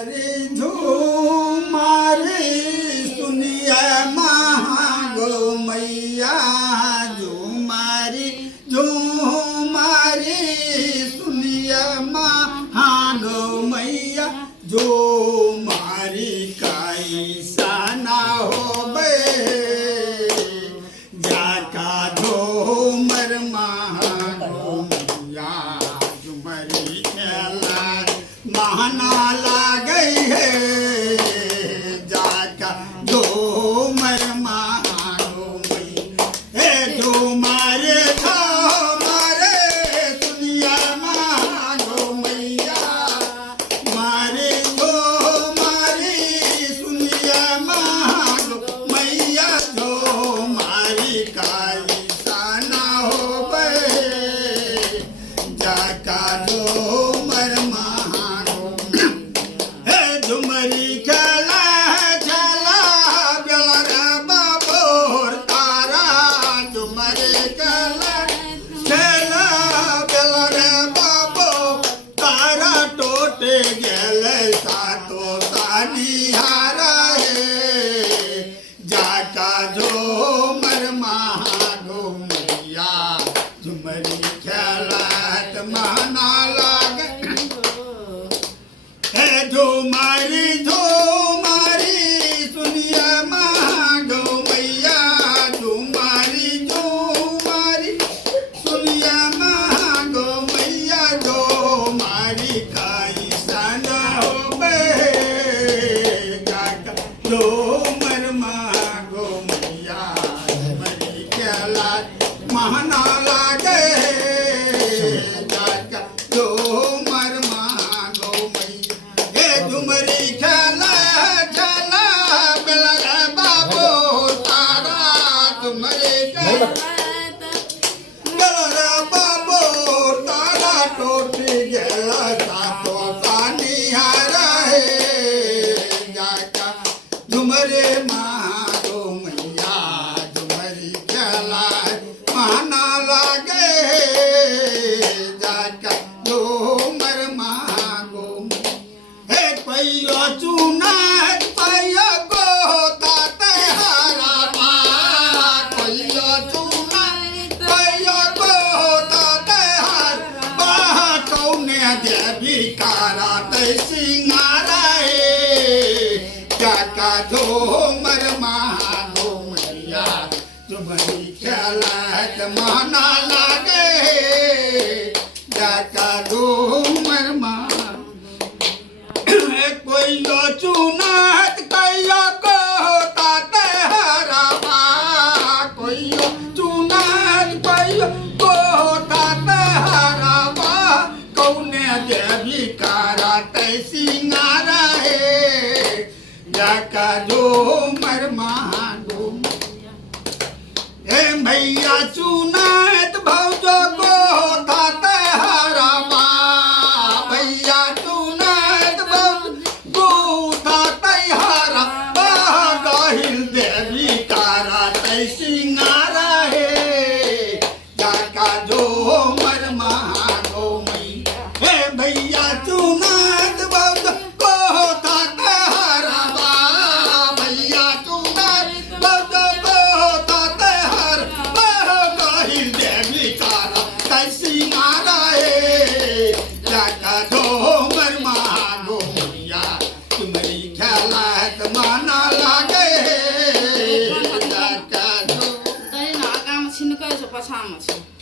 अरे झूमारे सुनिया महागो मैया झूमारी सुनिया महागो मैया जो मारी कैसा ना हो बे जाका झूमर महागो मैया झूमरी खेला महाना ला गई है जाका झूमर महागो मैया हे झूमारे सुनिया महागो मैया मारे झूमारी सुनिया महागो मैया झूमारी काली साना हो बे जाका झूमर झुमरी खेला खेला बेलर बाबोर तारा झुमरी खेला खेला बेलर बाबो तारा टोटे गेले सातो सानिहारा है जाका झूमर महागो मैया झुमरी खेला महाना लागे है झूमारी सुनिया महागो मैया झूमारी सुनिया महागो मैया झूमारी काई साना हो बे जाका झूमर महागो मैया झूमरी खेला महाना लागे जाका झूमर महागो मैया झुमरी खेला खेला बेलर बाबो तारा झुमरी खेला बेलर बाबो तारा टोटी गेला सातो सानिहारा है जाका झुमरे महागो मैया झुमरी खेला महाना लागे जाका झूमर महागो पैयो चूना पैयो गोता तेहारा पैयो चूना पैयो गोता तेहार बाह कौने देवी कारा ते सिंगारा जाका झूमर महागो मैया झुमरी खेला महाना लागे जाका झूमर कोई चुनात कयो को ताते हरावा कोई चुनात कयो को ताते हरावा कौने देवी कारा ते सिंगारा है जाका झूमर महागो हे भैया चुनात भौजो को ताते हरावा भैया सिंगारा है जाका झूमर महागो मैया हे भैया चुनात बहुत को ताते हरावा भैया चुनात बहुत को ताते हर गाहिल देवी कारा तै सिंगारा है जाका झूमर महागो मैया झुमरी खेला माना लागे पछाडमा छ